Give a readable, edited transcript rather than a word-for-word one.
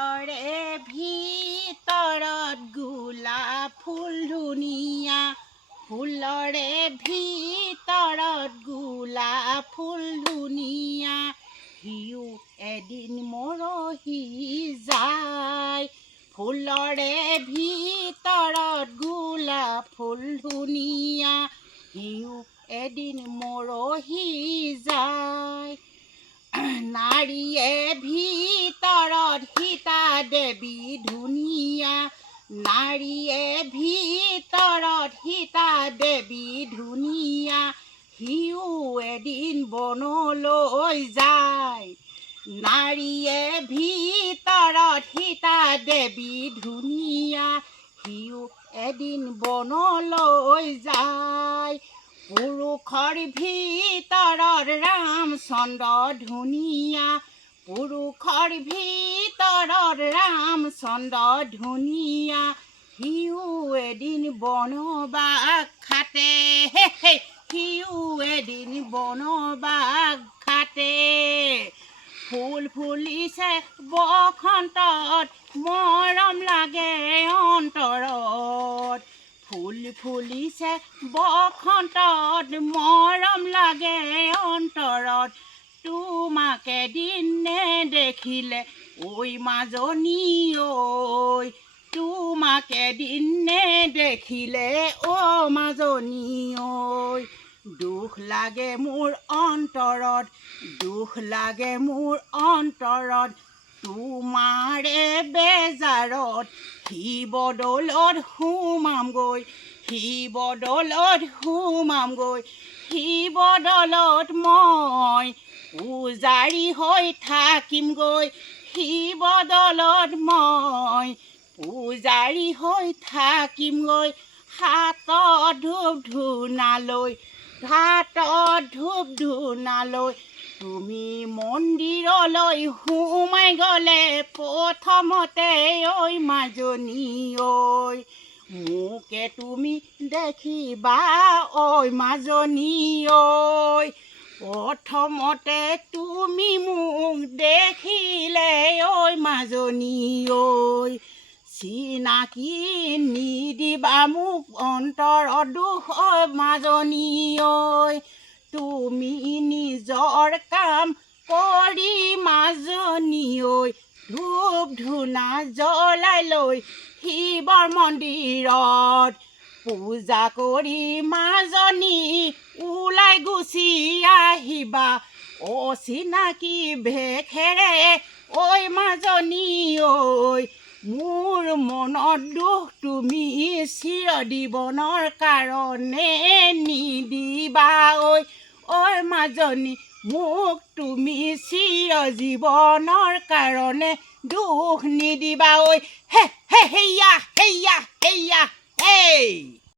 ফুলৰে ভিতৰত গোলাপ ফুল ধুনীয়া, ফুলৰে ভিতৰত গোলাপ ফুল ধুনীয়া, সিও এদিন মৰহি যায়। ফুলৰে ভিতৰত গোলাপ ফুল ধুনীয়া, সিও এদিন মৰহি যায়। নাৰীয়ে ভিতৰত সীতা দেৱী ধুনীয়া, নাৰীয়ে ভিতৰত সীতা দেৱী ধুনীয়া, সিও এদিন বনলৈ যায়। নাৰীয়ে ভিতৰত সীতা দেৱী ধুনীয়া, সিও এদিন বনলৈ যায়। পুৰুষৰ ভিতৰত ৰামচন্দ্ৰ ধুনীয়া, পুৰুষৰ ভিতৰত ৰামচন্দ্ৰ ধুনীয়া, সিও এদিন বনবাস খাটে, সিও এদিন বনবাস খাটে। ফুল ফুলিছে বসন্তত, মৰম লাগে অন্তৰত, ফুল ফুলিছে বসন্তত, মৰম লাগে অন্তৰত, তোমাক এদিন নেদেখিলে ঐ মাজনী ঐ, তোমাক এদিন নেদেখিলে অ' মাজনী ঐ। দুখ লাগে মোৰ অন্তৰত, দুখ লাগে মোৰ অন্তৰত, তোমাৰে বেজাৰত, শিৱদৌলত সোমামগৈ, শিৱদৌলত সোমামগৈ, শিৱদৌলত মই পূজাৰী হৈ থাকিমগৈ, শিৱদৌলত মই পূজাৰী হৈ থাকিমগৈ। হাতত ধূপ ধূনা লৈ, হাতত ধূপ ধূনা লৈ, তুমি মন্দিৰলৈ সোমাই গ'লে প্ৰথমতে ঐ মাজনী ঐ, মোকে তুমি দেখিবা ঐ মাজনী ঐ, প্ৰথমতে তুমি মোক দেখিলে ঐ মাজনী ঐ, চিনাকি নিদিবা মোক অন্তৰত দুখ ঐ মাজনী ঐ, তুমি নিজৰ কাম কৰি মাজনী ঐ, ধূপ ধূনা জ্বলাই লৈ শিৱৰ মন্দিৰত পূজা কৰি মাজনী ওলাই গুচি আহিবা, অচিনাকি ভেষেৰে ঐ মাজনী ঐ, মোৰ মনত দুখ তুমি চিৰদিবনৰ কাৰণে নিদিবা ঐ মাজনী, মোক তুমি চিৰজীৱনৰ কাৰণে দুখ নিদিবা ঐ, হে হে হেয়া হেয়া হেয়া হেই।